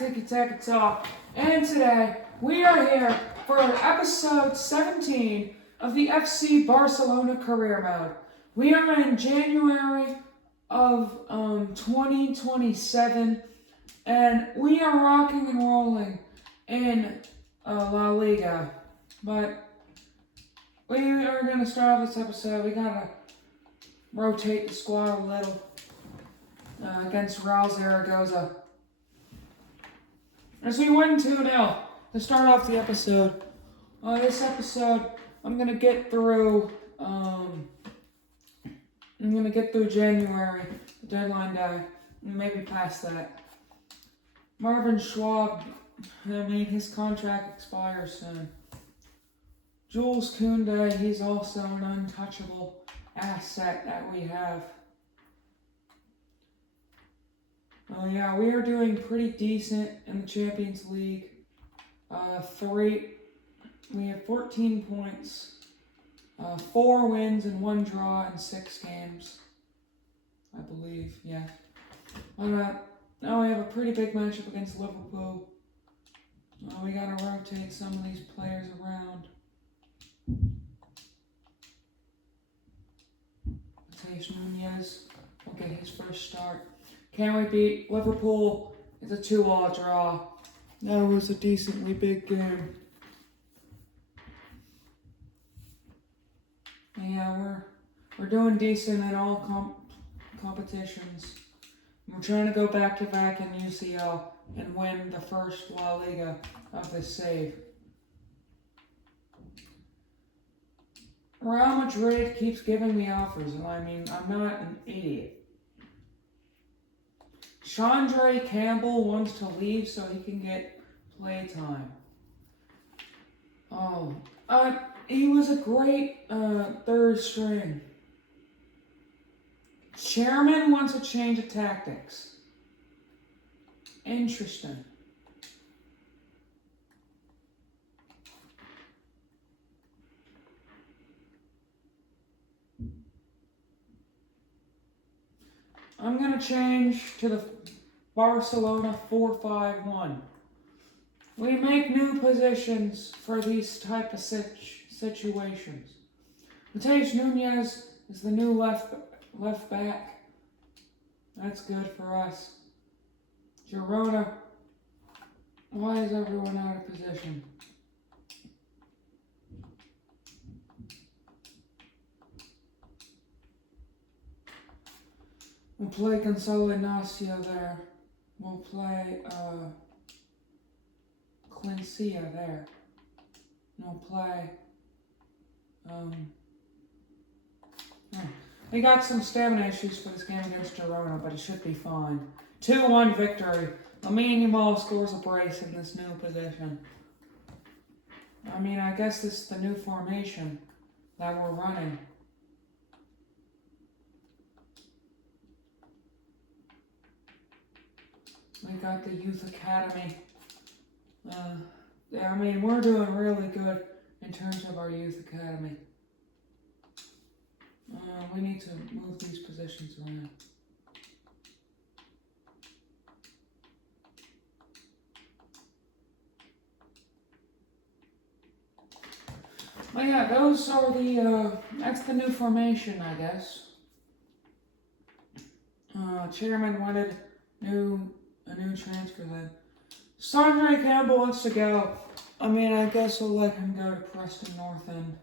Tiki Taka Talk, and today we are here for episode 17 of the FC Barcelona career mode. We are in January of 2027, and we are rocking and rolling in La Liga. But we are going to start off this episode. We got to rotate the squad a little against Real Zaragoza. As we win 2-0 to start off the episode. This episode, I'm gonna get through. January, deadline day, and maybe past that. Marvin Schwab, his contract expires soon. Jules Koundé, he's also an untouchable asset that we have. We are doing pretty decent in the Champions League. We have 14 points, 4 wins and 1 draw in 6 games, I believe, yeah. Now we have a pretty big matchup against Liverpool. We gotta rotate some of these players around. Mateus Nunez will get his first start. Can we beat Liverpool? It's a 2-2 draw. That was a decently big game. Yeah, we're doing decent in all competitions. We're trying to go back-to-back in UCL and win the first La Liga of this save. Real Madrid keeps giving me offers, and I'm not an idiot. Shandre Campbell wants to leave so he can get play time. He was a great third string. Chairman wants a change of tactics. Interesting. I'm going to change to the Barcelona 4-5-1. We make new positions for these type of situations. Mateus Nunez is the new left back. That's good for us. Girona. Why is everyone out of position? We'll play Gonzalo Ignacio there. We'll play Clincia there. And we'll play We got some stamina issues for this game against Girona, but it should be fine. 2-1 victory. Lamine Yamal scores a brace in this new position. I guess this is the new formation that we're running. We got the Youth Academy. We're doing really good in terms of our Youth Academy. We need to move these positions around. Those are that's the new formation, I guess. Chairman wanted a new transfer then. Shandre Campbell wants to go. I guess we'll let him go to Preston North End.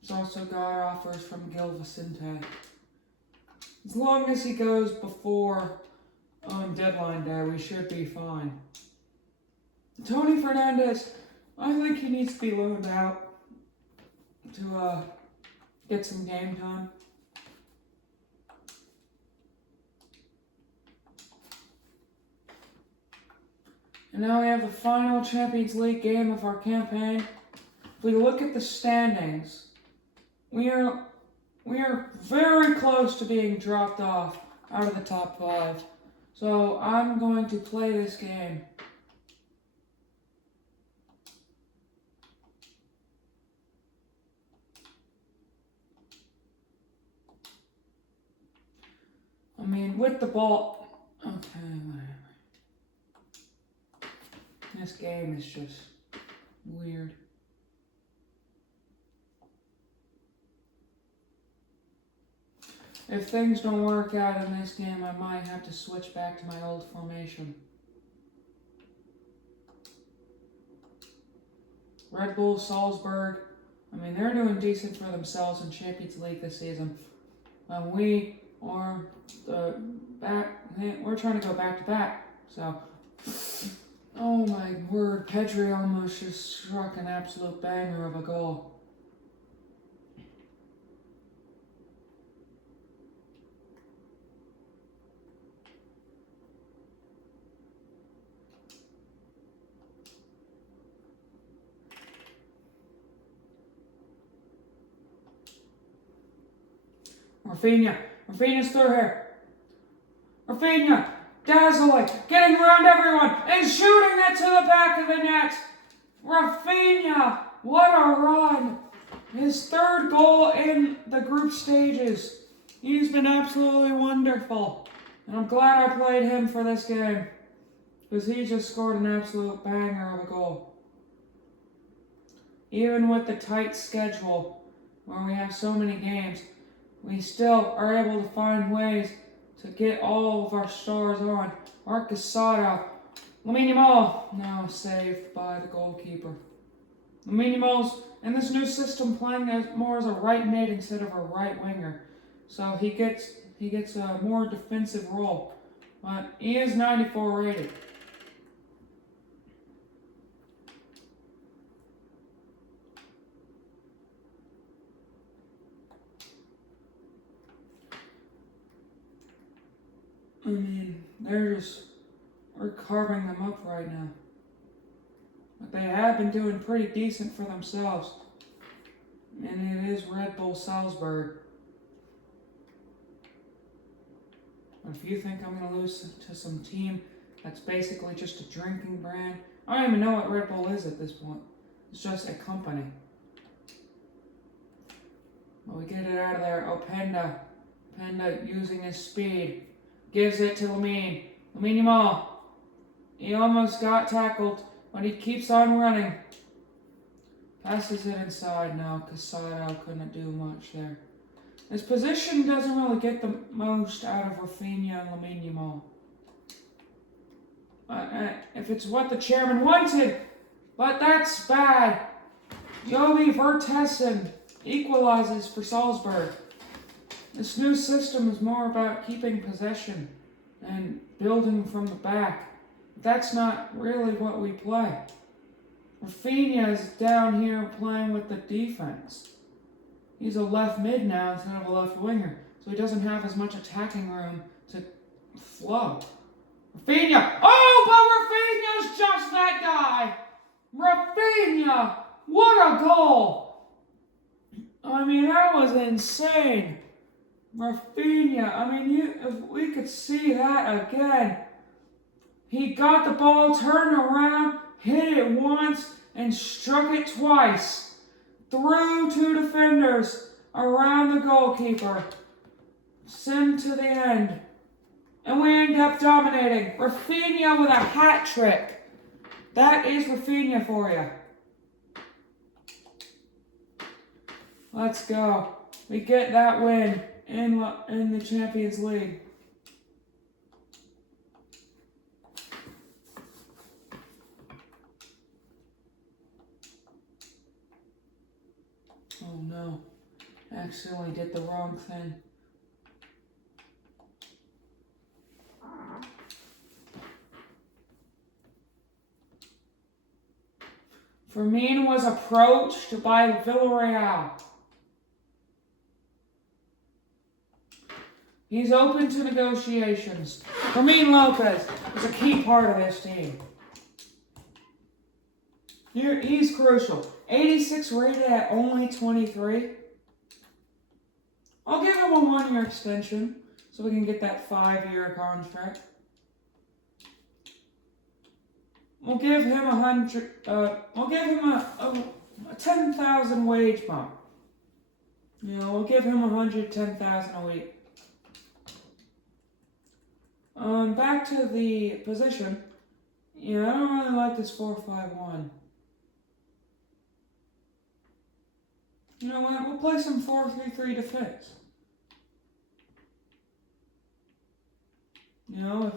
He's also got offers from Gil Vicente. As long as he goes before deadline day, we should be fine. Tony Fernandez, I think he needs to be loaned out to get some game time. And now we have the final Champions League game of our campaign. If we look at the standings, we are very close to being dropped off out of the top 5. So I'm going to play this game. with the ball, Whatever. This game is just weird. If things don't work out in this game, I might have to switch back to my old formation. Red Bull Salzburg, I mean, they're doing decent for themselves in Champions League this season. We are we're trying to go back to back. So, oh my word, Pedri almost just struck an absolute banger of a goal. Rafinha's through here. Rafinha, dazzling, getting around everyone, and shooting it to the back of the net. Rafinha, what a run. His third goal in the group stages. He's been absolutely wonderful. And I'm glad I played him for this game, because he just scored an absolute banger of a goal. Even with the tight schedule, where we have so many games, we still are able to find ways to get all of our stars on. Marcus Sada, Lamine Yamal, now saved by the goalkeeper. Lamine Yamal's in this new system playing more as a right mid instead of a right winger, so he gets a more defensive role. But he is 94 rated. I mean, we're carving them up right now. But they have been doing pretty decent for themselves. And it is Red Bull Salzburg. But if you think I'm going to lose to some team that's basically just a drinking brand, I don't even know what Red Bull is at this point. It's just a company. But we get it out of there. Openda using his speed. Gives it to Lamine Yamal. He almost got tackled, but he keeps on running. Passes it inside now. Casado couldn't do much there. His position doesn't really get the most out of Rafinha and Lamine Yamal. If it's what the chairman wanted, but that's bad. Jovi Vertessen equalizes for Salzburg. This new system is more about keeping possession and building from the back. That's not really what we play. Rafinha is down here playing with the defense. He's a left mid now instead of a left winger, so he doesn't have as much attacking room to flow. Rafinha! Oh, but Rafinha's just that guy! Rafinha! What a goal! I mean, that was insane. Rafinha, I mean, if we could see that again. He got the ball, turned around, hit it once, and struck it twice. Through two defenders, around the goalkeeper. Send to the end. And we end up dominating. Rafinha with a hat trick. That is Rafinha for you. Let's go. We get that win in the Champions League. Oh no, I accidentally did the wrong thing. Firmino was approached by Villarreal. He's open to negotiations. Fermin Lopez is a key part of this team. He's crucial. 86 rated at only 23. I'll give him a 1-year extension so we can get that 5-year contract. We'll give him we'll give him a 10,000 wage bump. You know, we'll give him 110,000 a week. Back to the position. Yeah, I don't really like this 4-5-1. You know what? We'll play some 4-3-3 defense. You know,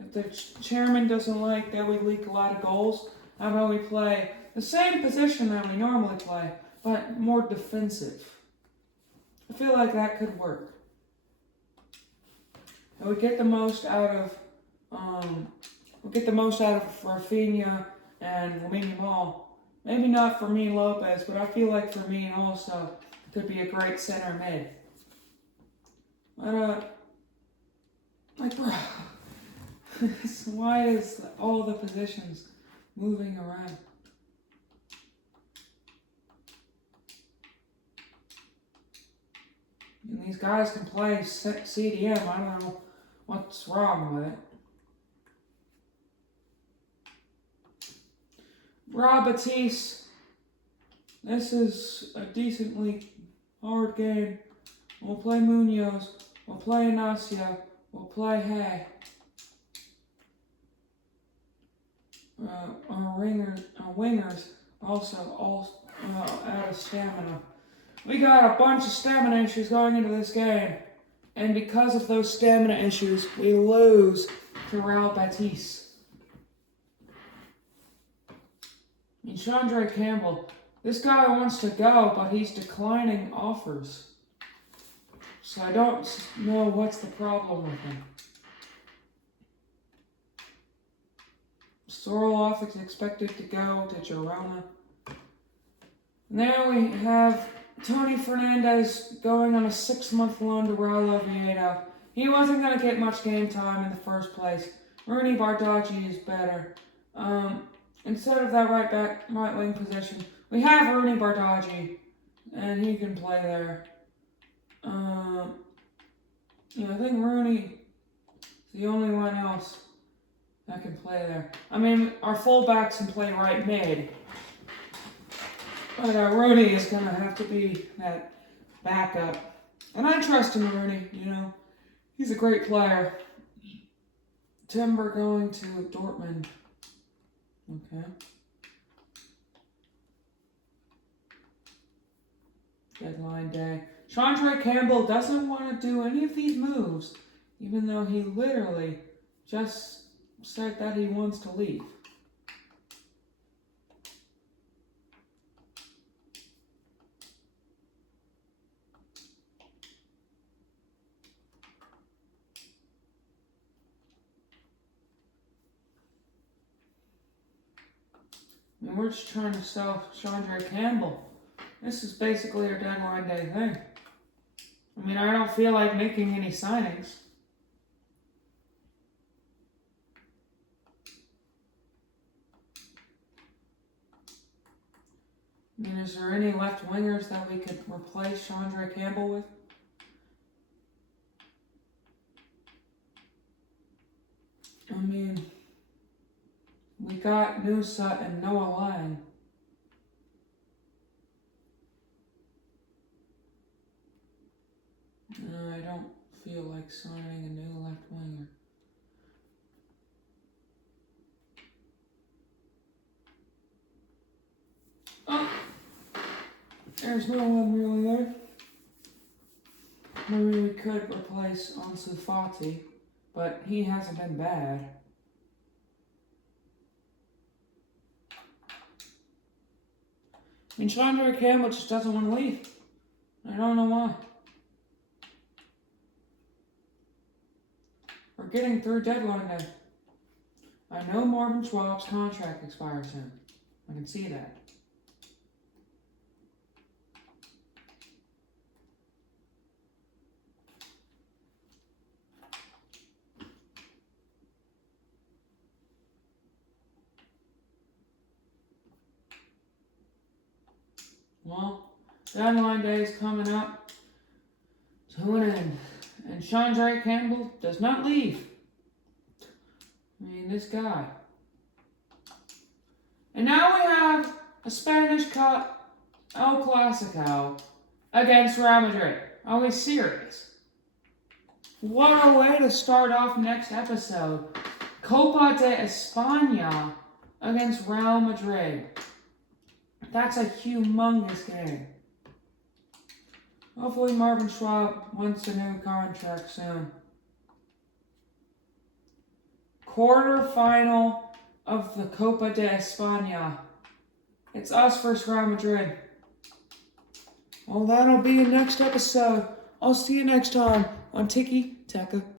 if the chairman doesn't like that we leak a lot of goals, how about we play the same position that we normally play, but more defensive? I feel like that could work. And we get the most out of Rafinha and Lamine Yamal. Maybe not Fermin Lopez, but I feel like Fermin also could be a great center mid. But bro, why is all the positions moving around? And these guys can play CDM. I don't know what's wrong with it. Baptiste. This is a decently hard game. We'll play Munoz. We'll play Inacio. We'll play Hay. Our wingers also all out of stamina. We got a bunch of stamina issues going into this game. And because of those stamina issues, we lose to Real Betis. I mean, Shandre Campbell, this guy wants to go, but he's declining offers. So I don't know what's the problem with him. Soroloff is expected to go to Girona. Now we have Tony Fernandez going on a 6-month loan to Real Oviedo. He wasn't going to get much game time in the first place. Rooney Bardghji is better. Instead of that right wing position, we have Rooney Bardghji, and he can play there. I think Rooney is the only one else that can play there. I mean, our fullbacks can play right mid, but Rooney is going to have to be that backup. And I trust in Rooney, He's a great player. Timber going to Dortmund. Okay. Deadline day. Shandre Campbell doesn't want to do any of these moves, even though he literally just said that he wants to leave. And we're just trying to sell Shandre Campbell. This is basically our deadline day thing. I mean, I don't feel like making any signings. I mean, is there any left wingers that we could replace Shandre Campbell with? I mean, we got Nusa and Noah Lang. I don't feel like signing a new left winger. Oh, there's no one really there. Maybe we could replace Ansu Fati, but he hasn't been bad. I mean, Shandre Campbell just doesn't want to leave. I don't know why. We're getting through deadline day. I know Marvin Schwab's contract expires soon. I can see that. Well, deadline day is coming up to an end. And Shandre Campbell does not leave. I mean, this guy. And now we have a Spanish Cup El Clasico against Real Madrid. Are we serious? What a way to start off next episode. Copa de España against Real Madrid. That's a humongous game. Hopefully Marvin Schwab wants a new contract soon. Quarterfinal of the Copa de España. It's us versus Real Madrid. Well, that'll be the next episode. I'll see you next time on Tiki Taka